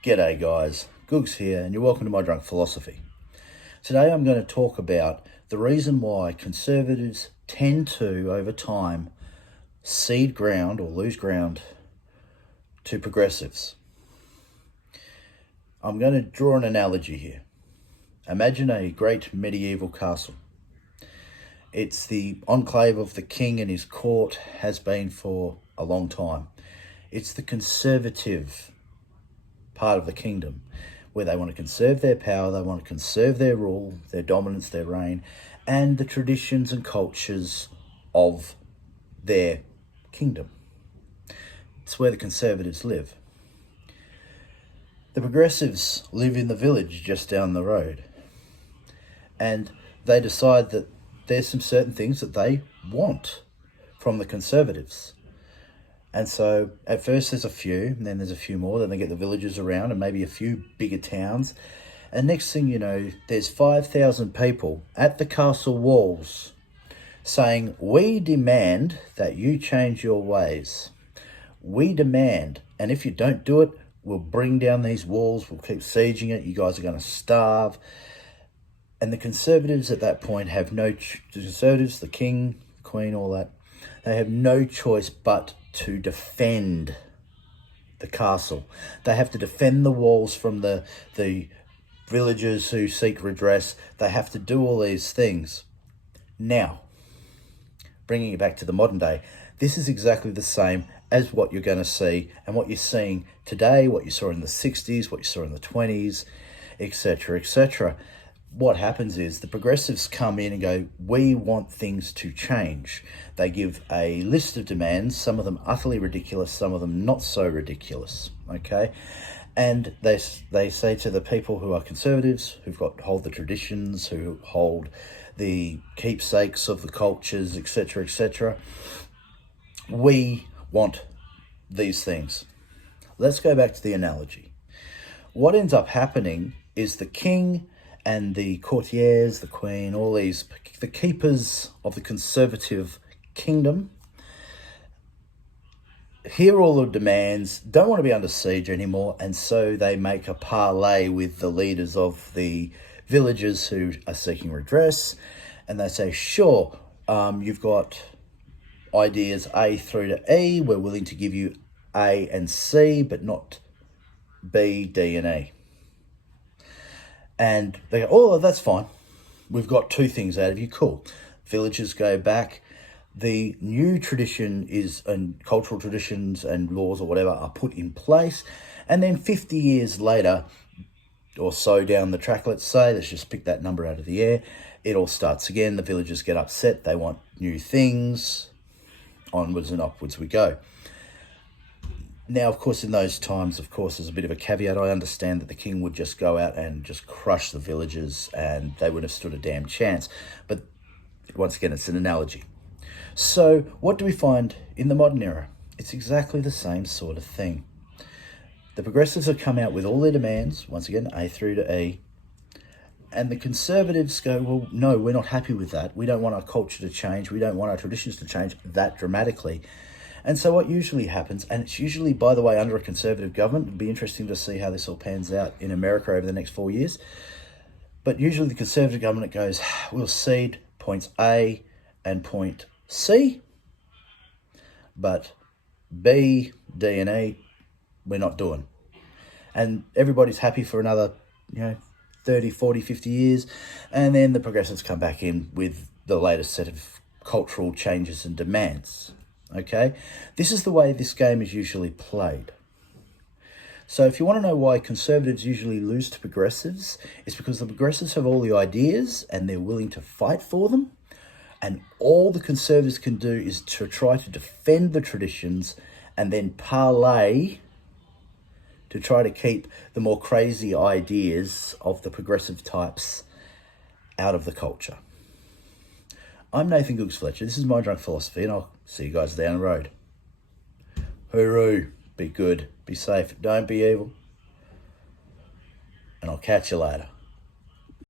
G'day guys, Googs here and you're welcome to My Drunk Philosophy. Today I'm going to talk about the reason why conservatives tend to, over time, cede ground or lose ground to progressives. I'm going to draw an analogy here. Imagine a great medieval castle. It's the enclave of the king and his court, has been for a long time. It's the conservative part of the kingdom where they want to conserve their power, they want to conserve their rule, their dominance, their reign, and the traditions and cultures of their kingdom. It's where the conservatives live. The progressives live in the village just down the road, and they decide that there's some certain things that they want from the conservatives. And so at first there's a few, and then there's a few more, then they get the villages around and maybe a few bigger towns. And next thing you know, there's 5,000 people at the castle walls saying, "We demand that you change your ways. We demand, and if you don't do it, we'll bring down these walls, we'll keep sieging it, you guys are going to starve." And the conservatives at that point have the conservatives, the king, the queen, all that, they have no choice but to defend the castle. They have to defend the walls from the villagers who seek redress. They have to do all these things. Now, bringing it back to the modern day, this is exactly the same as what you're going to see and what you're seeing today, what you saw in the 60s, what you saw in the 20s, etc., etc. What happens is the progressives come in and go, "We want things to change." They give a list of demands, some of them utterly ridiculous, some of them not so ridiculous, okay? And they say to the people who are conservatives, hold the traditions, who hold the keepsakes of the cultures, etc., etc., "We want these things." Let's go back to the analogy. What ends up happening is the king and the courtiers, the queen, all these, the keepers of the conservative kingdom, hear all the demands, don't want to be under siege anymore, and so they make a parley with the leaders of the villages who are seeking redress, and they say, "Sure, you've got ideas A through to E, we're willing to give you A and C, but not B, D, and E." And they go, "Oh, that's fine. We've got two things out of you. Cool." Villagers go back. The new tradition is, and cultural traditions and laws or whatever are put in place. And then 50 years later, or so down the track, let's just pick that number out of the air, it all starts again. The villagers get upset. They want new things. Onwards and upwards we go. Now, of course, in those times, of course, there's a bit of a caveat. I understand that the king would just go out and just crush the villagers and they wouldn't have stood a damn chance. But once again, it's an analogy. So what do we find in the modern era? It's exactly the same sort of thing. The progressives have come out with all their demands, once again, A through to E. And the conservatives go, "Well, no, we're not happy with that. We don't want our culture to change. We don't want our traditions to change that dramatically." And so what usually happens, and it's usually, by the way, under a conservative government, it'd be interesting to see how this all pans out in America over the next 4 years, but usually the conservative government goes, "We'll cede points A and point C, but B, D, and E, we're not doing." And everybody's happy for another, 30, 40, 50 years, and then the progressives come back in with the latest set of cultural changes and demands. Okay, this is the way this game is usually played. So if you want to know why conservatives usually lose to progressives, it's because the progressives have all the ideas and they're willing to fight for them. And all the conservatives can do is to try to defend the traditions and then parlay to try to keep the more crazy ideas of the progressive types out of the culture. I'm Nathan Googs Fletcher. This is My Drunk Philosophy, and I'll see you guys down the road. Hooroo. Be good. Be safe. Don't be evil. And I'll catch you later.